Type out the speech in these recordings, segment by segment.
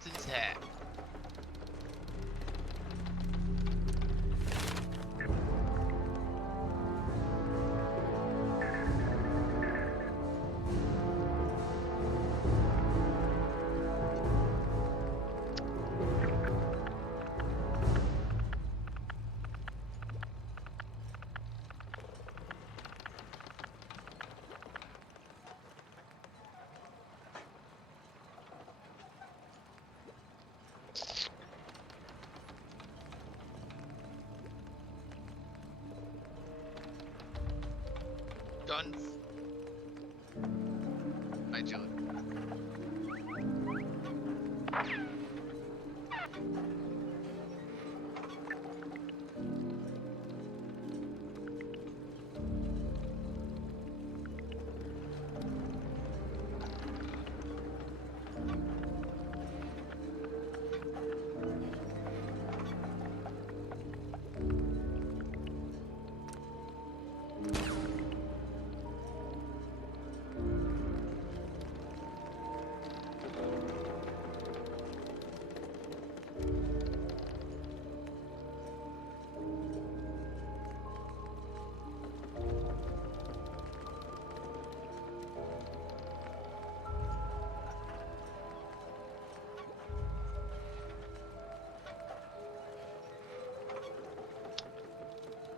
captain's hat. Guns. My Julie.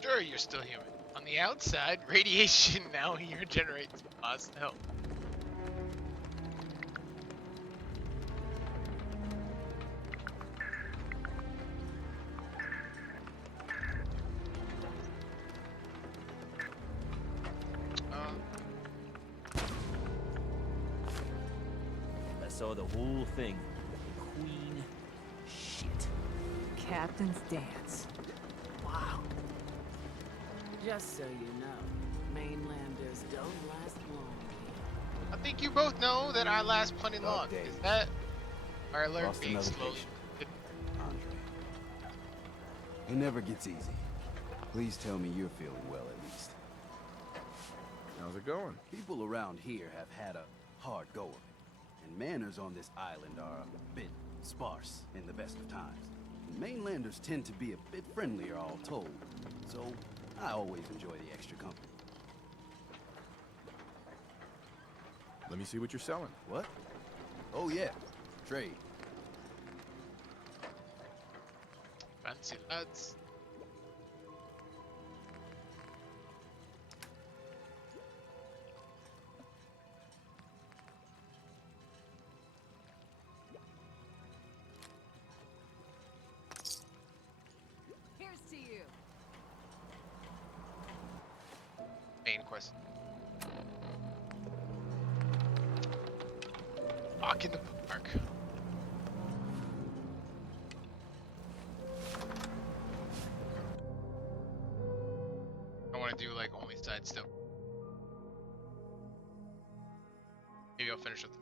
Sure, you're still human. On the outside, radiation now here generates positive health. I saw the whole thing. Queen shit. Captain's dance. Wow. Just so you know, mainlanders don't last long here. I think you both know that I last plenty long. Dave. Is that our alert Lost being another slowly? patient. Andre. It never gets easy. Please tell me you're feeling well at least. How's it going? People around here have had a hard go of it, and manners on this island are a bit sparse in the best of times. Mainlanders tend to be a bit friendlier, all told, so I always enjoy the extra company. Let me see what you're selling. What? Oh yeah, trade. Fancy lads. Here's to you. Main quest. Walk in the park. I want to do like only side stuff. Maybe I'll finish with the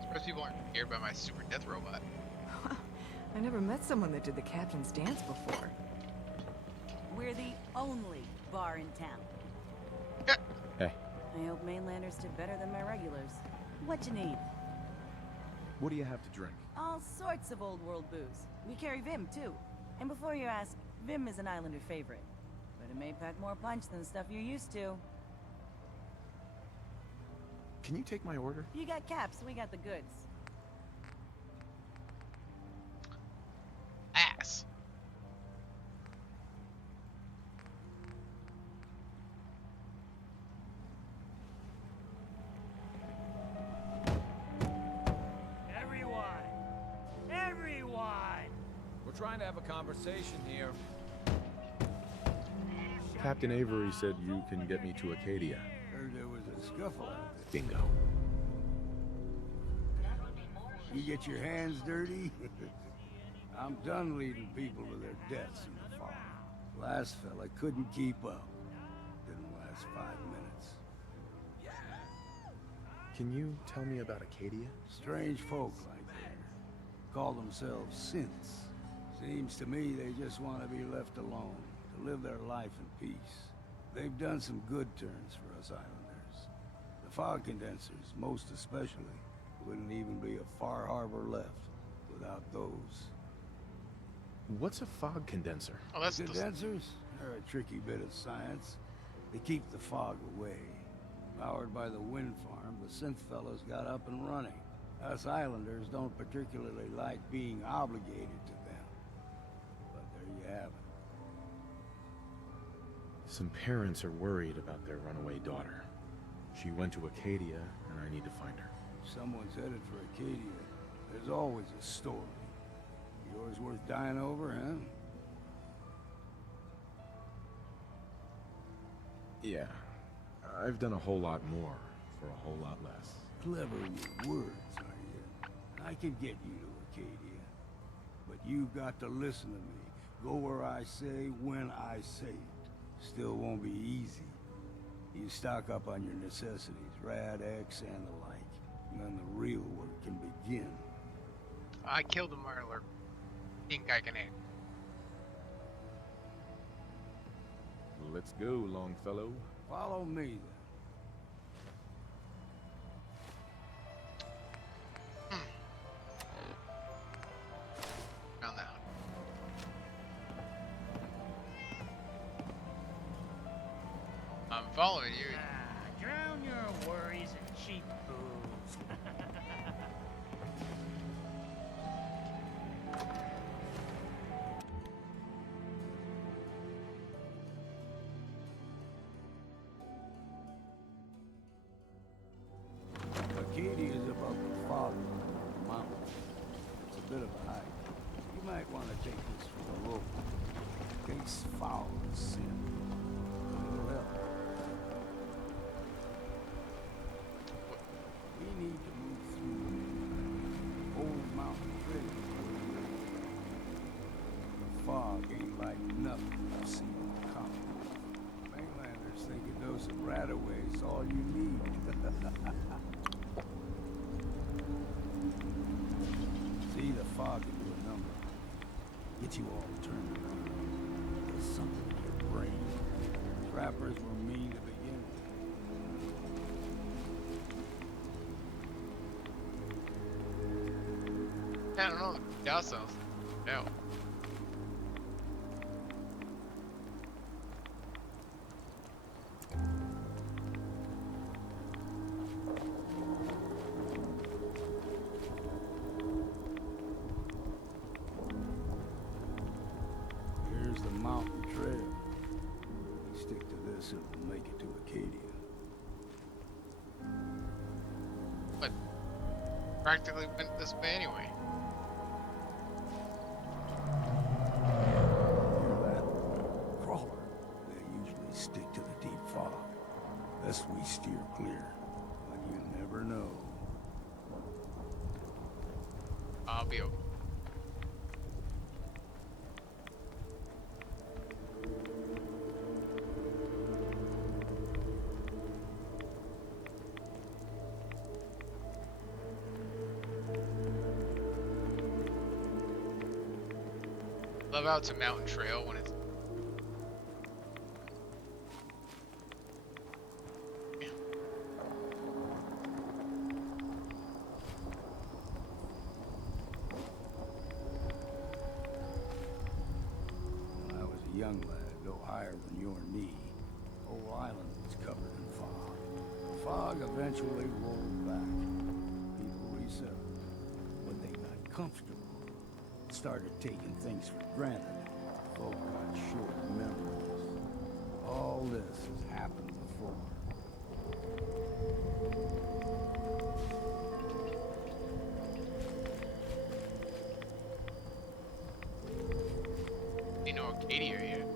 Surprised people aren't scared by my super death robot. I never met someone that did the captain's dance before. We're the only bar in town. Hey. I hope mainlanders did better than my regulars. What you need? What do you have to drink? All sorts of old world booze. We carry Vim, too. And before you ask, Vim is an islander favorite. But it may pack more punch than the stuff you're used to. Can you take my order? You got caps, we got the goods. Ass. Everyone! We're trying to have a conversation here. Captain Avery said you can get me to Acadia. Heard there was a scuffle out Bingo. there. You get your hands dirty? I'm done leading people to their deaths in the farm. Last fella couldn't keep up. Didn't last 5 minutes. Can you tell me about Acadia? Strange folk like that. Call themselves synths. Seems to me they just want to be left alone, to live their life in peace. They've done some good turns for us islanders. Fog condensers, most especially. Wouldn't even be a Far Harbor left without those. What's a fog condenser? Oh, that's the... Condensers are a tricky bit of science. They keep the fog away. Powered by the wind farm, the synth fellows got up and running. Us islanders don't particularly like being obligated to them. But there you have it. Some parents are worried about their runaway daughter. She went to Acadia, and I need to find her. Someone's headed for Acadia. There's always a story. Yours worth dying over, huh? Yeah. I've done a whole lot more for a whole lot less. Clever with words, are you? I could get you to Acadia. But you've got to listen to me. Go where I say, when I say it. Still won't be easy. You stock up on your necessities, Rad-X and the like. And then the real work can begin. I killed a Marler. Think I can act. Let's go, Longfellow. Follow me, then. Found that one. I'm following you. Drown your worries in cheap booze. Acadia is above the fog mountain. It's a bit of a hike. You might want to take this for the road. Case foul as sin. It'll help. We need to move through old mountain trail. The fog ain't like nothing you've seen in the comic. Mainlanders think a dose of Radaway is all you need. See, the fog can do a number. Get you all turned around. There's something in your brain. Trappers were mean to begin with. I don't know. Docile. No. Here's the mountain trail. We stick to this and we'll make it to Acadia. But practically went this way anyway. Hear that? Crawler. They usually stick to the deep fog. Thus we steer clear. But you never know. I'll be over. Love how it's a mountain trail when it's... When I was a young lad, no higher than your knee, whole island was covered in fog. The fog eventually rolled back. People resettled, but they got comfortable. Started taking things for granted. Folk got short memories. All this has happened before. You know Acadia yet.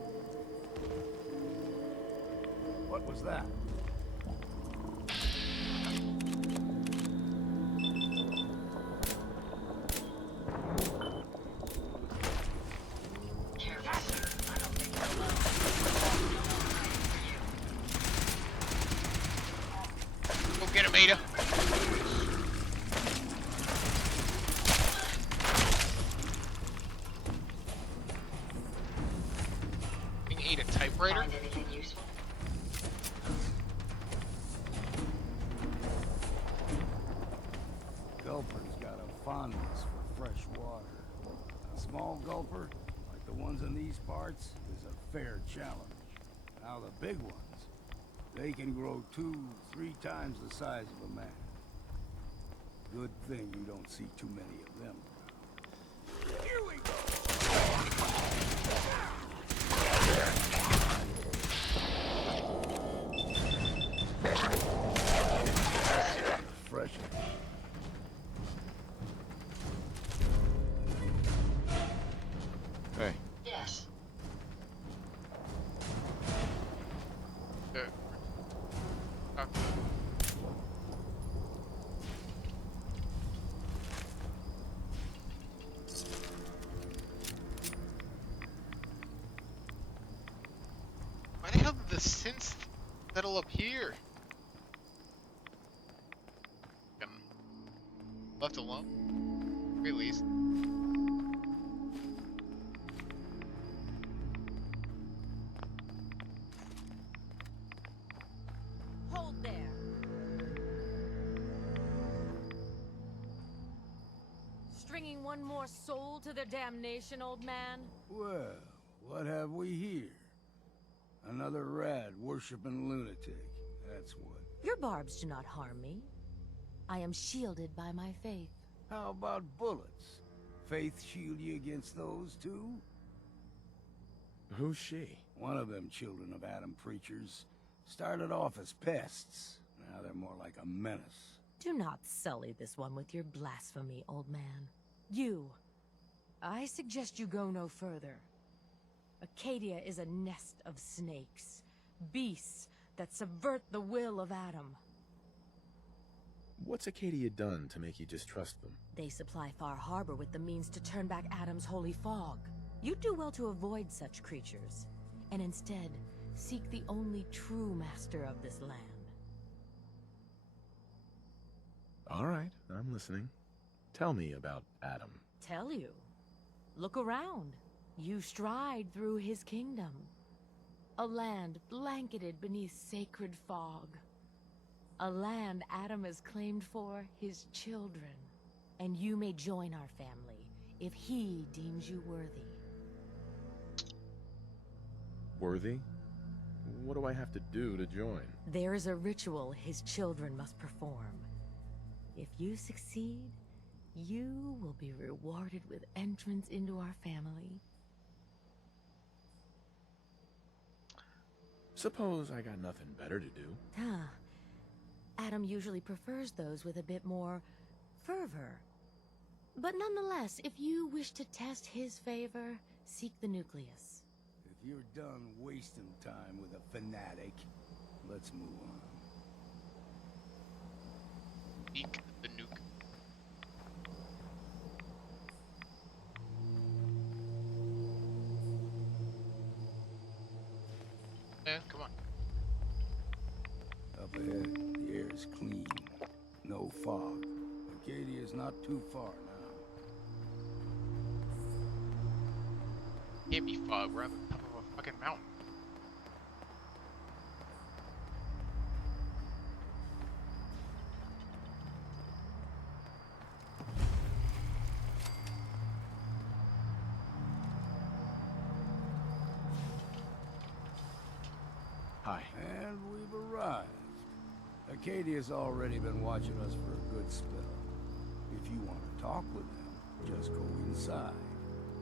What was that? Go get him, Ada. Being Ada typewriter. Find anything useful? water. A small gulper, like the ones in these parts, is a fair challenge. Now the big ones, they can grow 2-3 times the size of a man. Good thing you don't see too many of them around. Here we go! Fresh. Hey, Yes. Why the hell did the synths settle up here? Left alone? At least. Hold there. Stringing one more soul to their damnation, old man? Well, what have we here? Another rad worshipping lunatic. That's what. Your barbs do not harm me. I am shielded by my faith. How about bullets? Faith shield you against those too? who's she? One of them children of Adam preachers. Started off as pests. Now they're more like a menace. Do not sully this one with your blasphemy, old man. You. I suggest you go no further. Acadia is a nest of snakes. Beasts that subvert the will of Adam. What's Acadia done to make you distrust them? They supply Far Harbor with the means to turn back Adam's holy fog. You'd do well to avoid such creatures, and instead seek the only true master of this land. All right, I'm listening. Tell me about Adam. Tell you. Look around. You stride through his kingdom. A land blanketed beneath sacred fog. A land Adam has claimed for his children. And you may join our family if he deems you worthy. Worthy? What do I have to do to join? There is a ritual his children must perform. If you succeed, you will be rewarded with entrance into our family. Suppose I got nothing better to do. Adam usually prefers those with a bit more fervor. But nonetheless, if you wish to test his favor, seek the nucleus. If you're done wasting time with a fanatic, let's move on. Eek the nuke. Yeah, come on. Up ahead, the air is clean. No fog. Acadia is not too far now. Can't be fog. We're on the top of a fucking mountain. Hi. And we've arrived. Acadia's already been watching us for a good spell. If you want to talk with them, just go inside.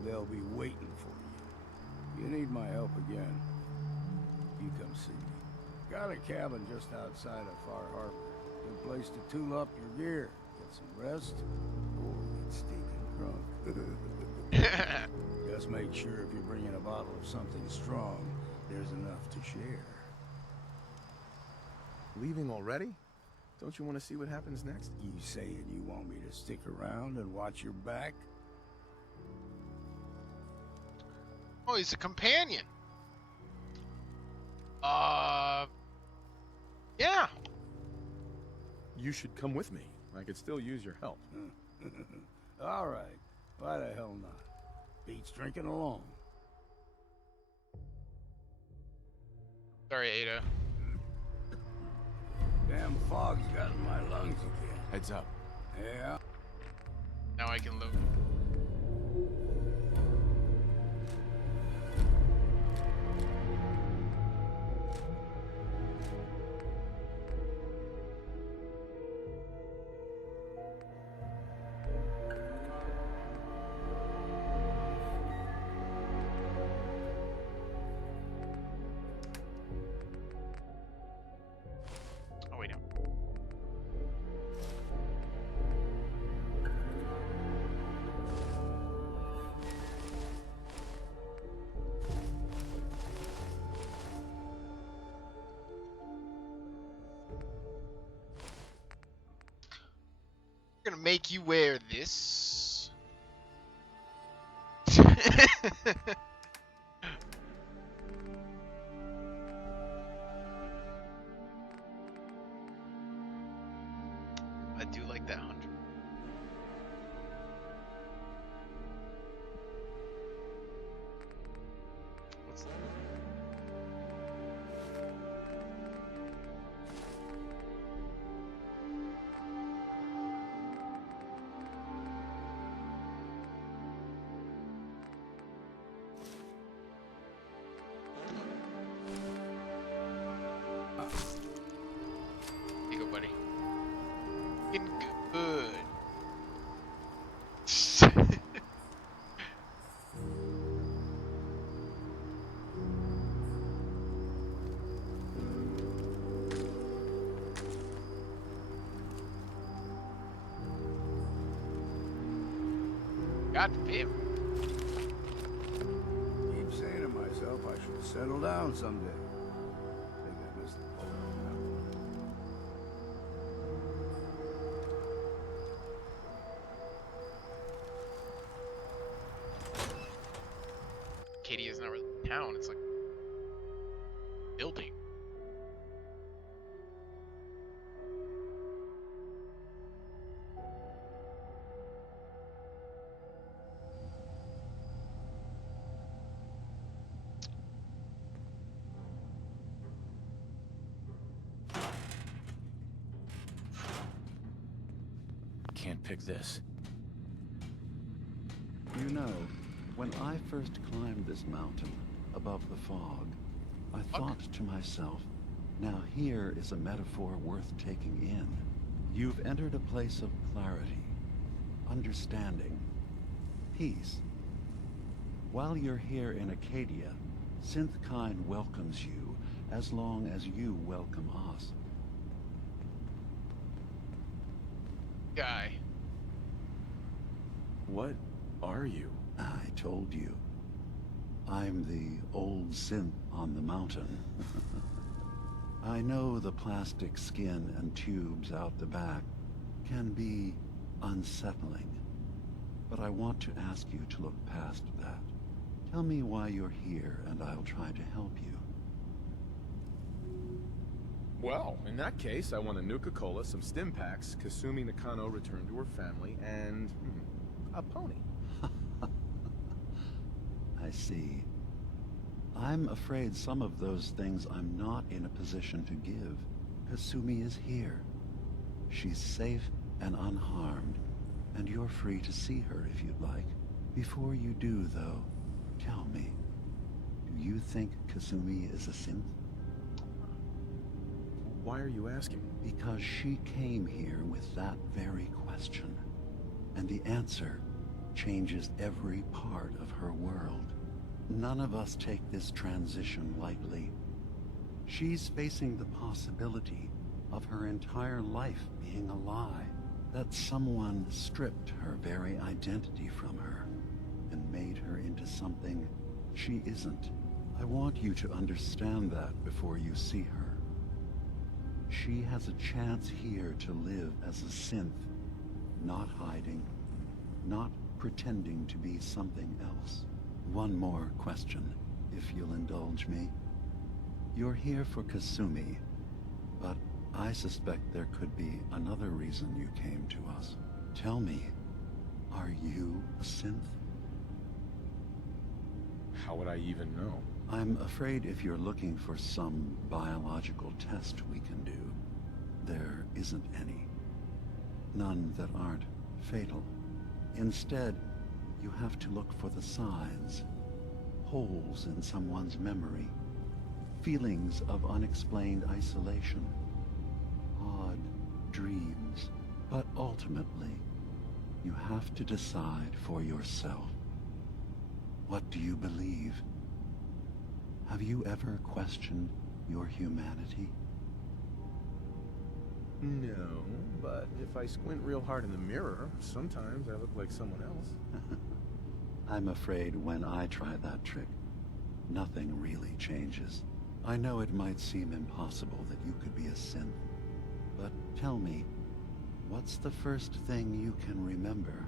They'll be waiting for you. You need my help again, you come see me. Got a cabin just outside of Far Harbor. Good place to tool up your gear, get some rest, or get stinking drunk. Just make sure if you're bringing a bottle of something strong, there's enough to share. Leaving already? Don't you want to see what happens next? You saying you want me to stick around and watch your back? Oh, he's a companion. Yeah. You should come with me. I could still use your help. All right. Why the hell not? Beats drinking alone. Sorry, Ada. Damn fog's got in my lungs again. Heads up. Yeah? Now I can loot. gonna make you wear this. I do like that 100. What's that? Here you go, buddy. Getting good. God damn. Keep saying to myself I should settle down someday. Think I missed the boat on that one. Acadia is not really a town, it's like a building. Can't pick this. You know, when I first climbed this mountain above the fog, I thought to myself, now here is a metaphor worth taking in. You've entered a place of clarity, understanding, peace. While you're here in Acadia, Synthkind welcomes you as long as you welcome us. Guy. What are you? I told you. I'm the old synth on the mountain. I know the plastic skin and tubes out the back can be unsettling, but I want to ask you to look past that. Tell me why you're here, and I'll try to help you. Well, in that case, I want a Nuka-Cola, some stim packs, Kasumi Nakano returned to her family, and a pony. I see. I'm afraid some of those things I'm not in a position to give. Kasumi is here. She's safe and unharmed, and you're free to see her if you'd like. Before you do, though, tell me, do you think Kasumi is a synth? Why are you asking? Because she came here with that very question, and the answer changes every part of her world. None of us take this transition lightly. She's facing the possibility of her entire life being a lie, that someone stripped her very identity from her and made her into something she isn't. I want you to understand that before you see her. She has a chance here to live as a synth, not hiding, not pretending to be something else. One more question, if you'll indulge me. You're here for Kasumi, but I suspect there could be another reason you came to us. Tell me, are you a synth? How would I even know? I'm afraid if you're looking for some biological test we can do, there isn't any. None that aren't fatal. Instead, you have to look for the signs, holes in someone's memory, feelings of unexplained isolation, odd dreams. But ultimately, you have to decide for yourself. What do you believe? Have you ever questioned your humanity? No, but if I squint real hard in the mirror, sometimes I look like someone else. I'm afraid when I try that trick, nothing really changes. I know it might seem impossible that you could be a synth, but tell me, What's the first thing you can remember?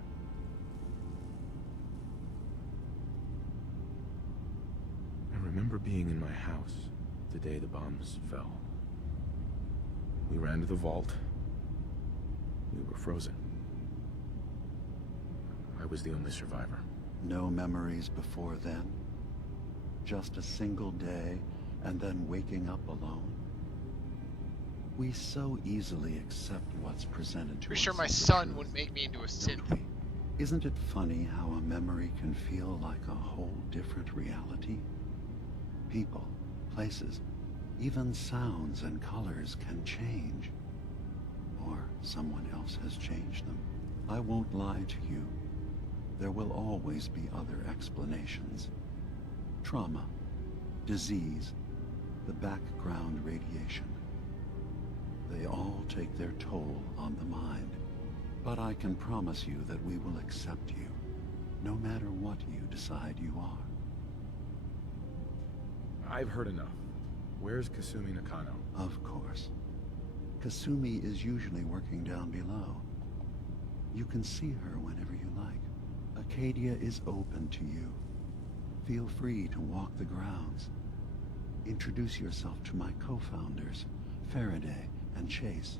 I remember being in my house the day the bombs fell. We ran to the vault. We were frozen. I was the only survivor. No memories before then? Just a single day, and then waking up alone? We so easily accept what's presented to us. Pretty sure my as the son truth, would make me into a don't synth. we? Isn't it funny how a memory can feel like a whole different reality? People, places, even sounds and colors can change. Or someone else has changed them. I won't lie to you. There will always be other explanations. Trauma, disease, the background radiation. They all take their toll on the mind. But I can promise you that we will accept you, no matter what you decide you are. I've heard enough. Where's Kasumi Nakano? Of course. Kasumi is usually working down below. You can see her whenever you like. Acadia is open to you. Feel free to walk the grounds. Introduce yourself to my co-founders, Faraday and Chase.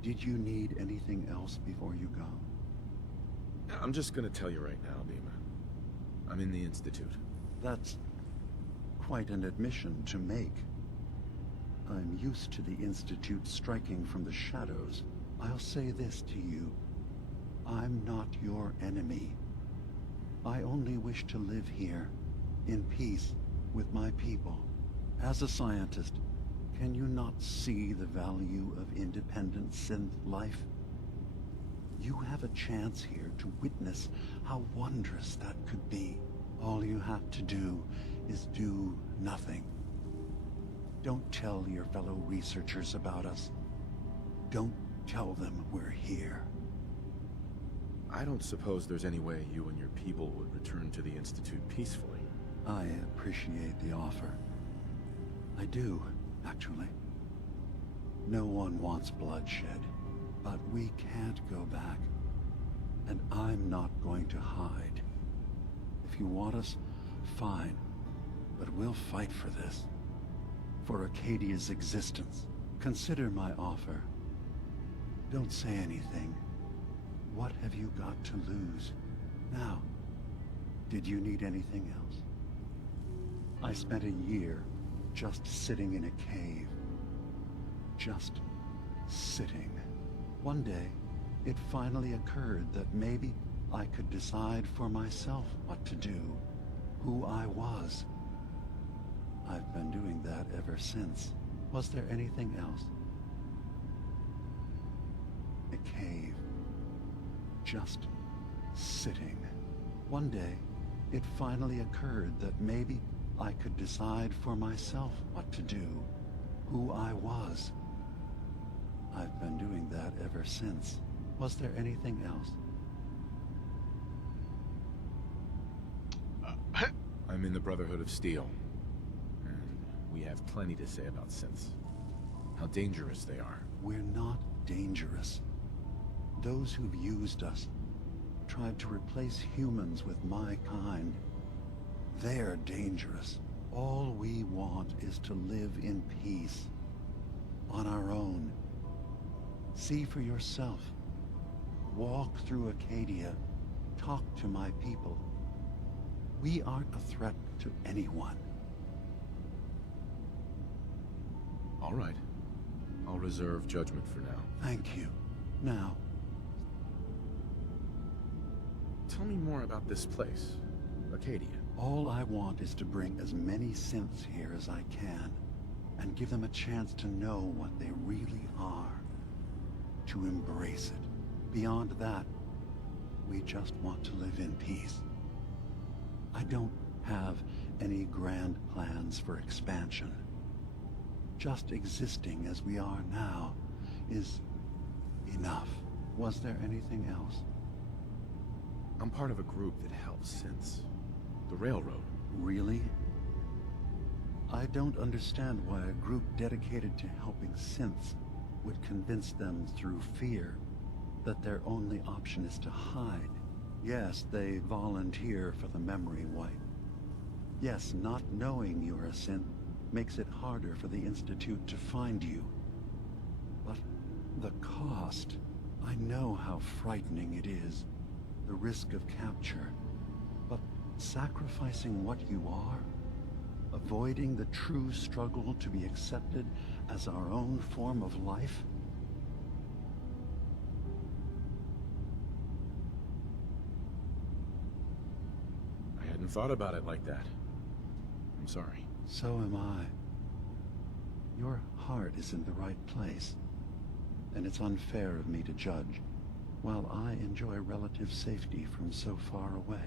Did you need anything else before you go? I'm just gonna tell you right now, Dima. I'm in the Institute. That's quite an admission to make. I'm used to the Institute striking from the shadows. I'll say this to you. I'm not your enemy. I only wish to live here, in peace, with my people. As a scientist, can you not see the value of independent synth life? You have a chance here to witness how wondrous that could be. All you have to do is do nothing. Don't tell your fellow researchers about us. Don't tell them we're here. I don't suppose there's any way you and your people would return to the Institute peacefully. I appreciate the offer. I do, actually. No one wants bloodshed, but we can't go back. And I'm not going to hide. If you want us, fine. But we'll fight for this. For Acadia's existence. Consider my offer. Don't say anything. What have you got to lose? Now, did you need anything else? I spent a year just sitting in a cave. Just sitting. One day, it finally occurred that maybe I could decide for myself what to do, who I was. I've been doing that ever since. Was there anything else? A cave. Just sitting. One day, it finally occurred that maybe I could decide for myself what to do, who I was. I've been doing that ever since. Was there anything else? I'm in the Brotherhood of Steel. And we have plenty to say about synths. How dangerous they are. We're not dangerous. Those who've used us, tried to replace humans with my kind, they're dangerous. All we want is to live in peace. On our own. See for yourself. Walk through Acadia. Talk to my people. We aren't a threat to anyone. All right. I'll reserve judgment for now. Thank you. Now, tell me more about this place, Acadia. all I want is to bring as many synths here as I can, and give them a chance to know what they really are. To embrace it. Beyond that, we just want to live in peace. I don't have any grand plans for expansion. Just existing as we are now is enough. Was there anything else? I'm part of a group that helps synths. The Railroad. Really? I don't understand why a group dedicated to helping synths would convince them through fear that their only option is to hide. Yes, they volunteer for the memory wipe. Yes, not knowing you're a synth makes it harder for the Institute to find you. But the cost, I know how frightening it is. The risk of capture. But sacrificing what you are, avoiding the true struggle to be accepted as our own form of life? I hadn't thought about it like that. I'm sorry. So am I. Your heart is in the right place, and it's unfair of me to judge, while I enjoy relative safety from so far away.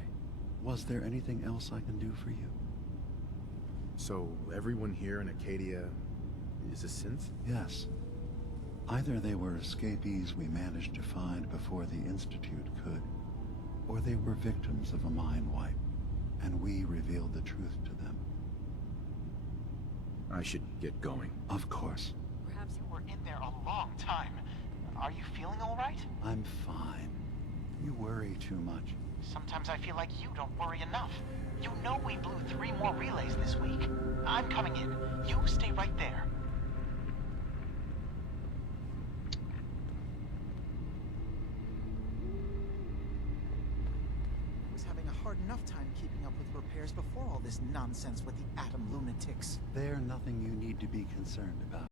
Was there anything else I can do for you? So, everyone here in Acadia is a synth? Yes. Either they were escapees we managed to find before the Institute could, or they were victims of a mind wipe, and we revealed the truth to them. I should get going. Of course. Perhaps you were in there a long time. Are you feeling all right? I'm fine. You worry too much. Sometimes I feel like you don't worry enough. You know we blew 3 more relays this week. I'm coming in. You stay right there. I was having a hard enough time keeping up with repairs before all this nonsense with the atom lunatics. They're nothing you need to be concerned about.